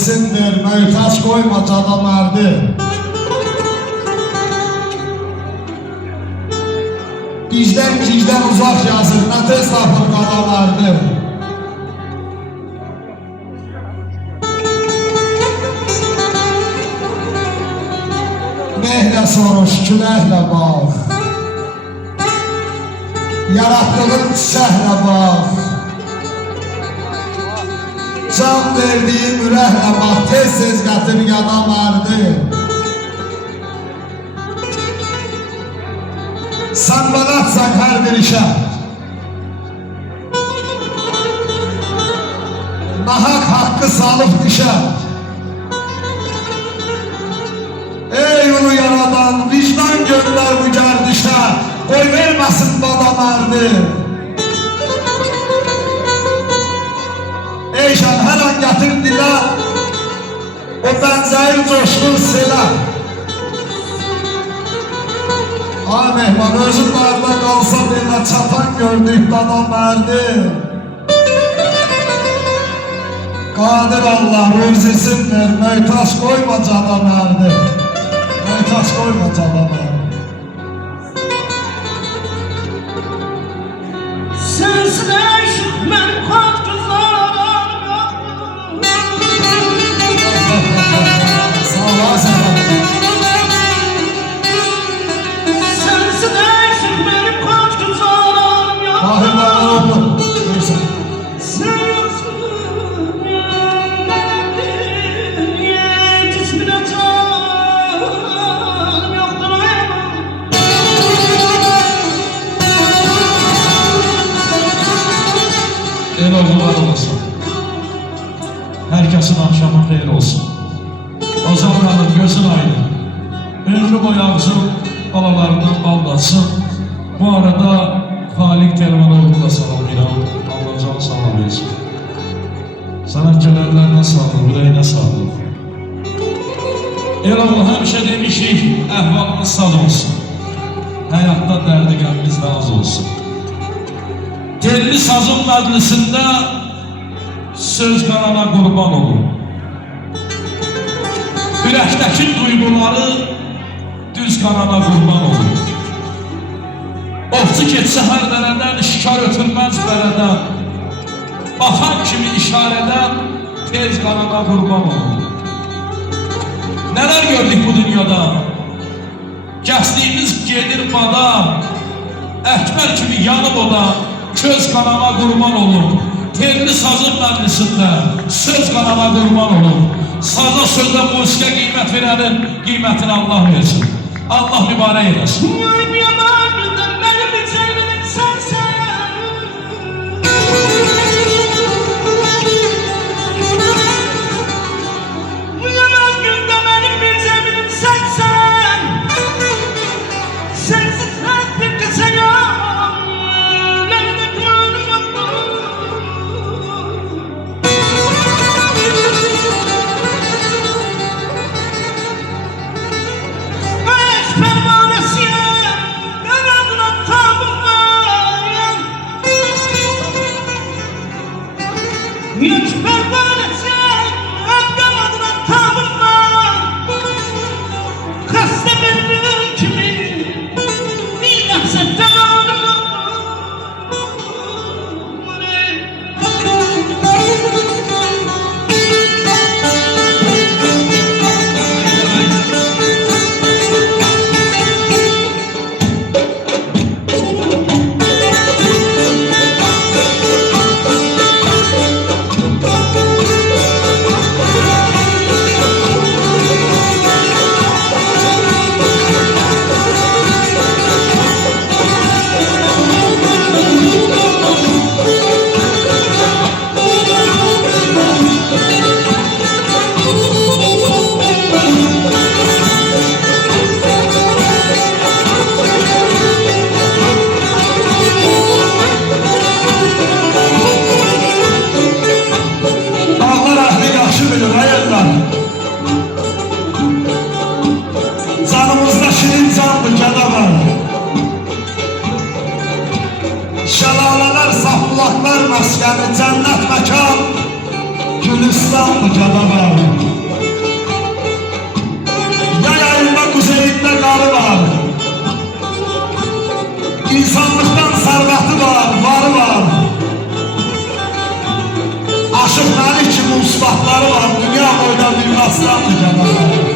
izindir, möhtaç koyma cada mərdi. Gicdən uzaq yazır, nə tez tapır qada mərdi. Mehlə soruş, küləklə bax, yaratdığın çiçəklə bax, can verdiğim ürəklə bax, tez gətir yana mərdi. Sən bələdsən hər bir işə, nahaq haqqı salıb dişə. Ey ulu yaradan, vicdan göndər bu gərdişə, qoy verməsin bana mərdi. Ey şən hər an gətir dilə, o bənzəyir coşqun silə. Ay mehman, özün darda qalsa belə çatan gördük dana mərdi. Qadir Allah ruzisindir, möhtaç qoyma cana mərdi. Möhtaç qoyma cana mərdi. Sensin eşit, mən xalq güzaram yoxdur. Sağ olasın. Sensin eşit, mənim xalq güzaram yoxdur. Ahirlər oldu. Buyursun. Sen yoksun, cismine canım yoktur ayağım. El oğullar olasın. Herkesin akşamı xeyir olsun. Ozanların gözün aydın. Ömrü boyu ağzın balalarından aldatsın. Bu arada Halik Telmanoğlu'nu da salamlayıram. Allah canı sağlam versin. Sana görevlerine sağlık, yüreğine sağlık. El oğlu həmişə demişik, əhvalımız sağ olsun. Hayatta dərdi qəmimiz də az olsun. Telli sazın məclisində söz qanana qurban olur. Ürəkdəki duyguları düz qanana qurban olur. Ovçu keçsə hər dərədən, şikar ötülməz bərədən. Baxan kimi işarədən tez qanana qurban olur. Nələr gördük bu dünyada? Kəsdiyimiz gedir bada, əkbər kimi yanıb oda, köz qanama qurban olur. Telli sazın məclisində söz qanama qurban olur. Saza sözlə musiqə qiymət verənin qiymətini Allah versin. Allah mübarək eləsin. Dünyayım yaman gündən mənim içərimin sənsən. Bu yaman gündə mənim içərimin sənsən. Sensiz hər bir qəsəyəm, mənim etmənim yoxdur. Eş pervanesiyem, ben adına tabunmayım. Eş pervanesiyem, ben adına tabunmayım. Hasta bir kimi, bir lahzetten aldım. Canımızda şirin canlı canavar. Şelaleler, saflaklar maskeni, cennet mekan, Gülistanlı canavar. Aslanlı canlarım.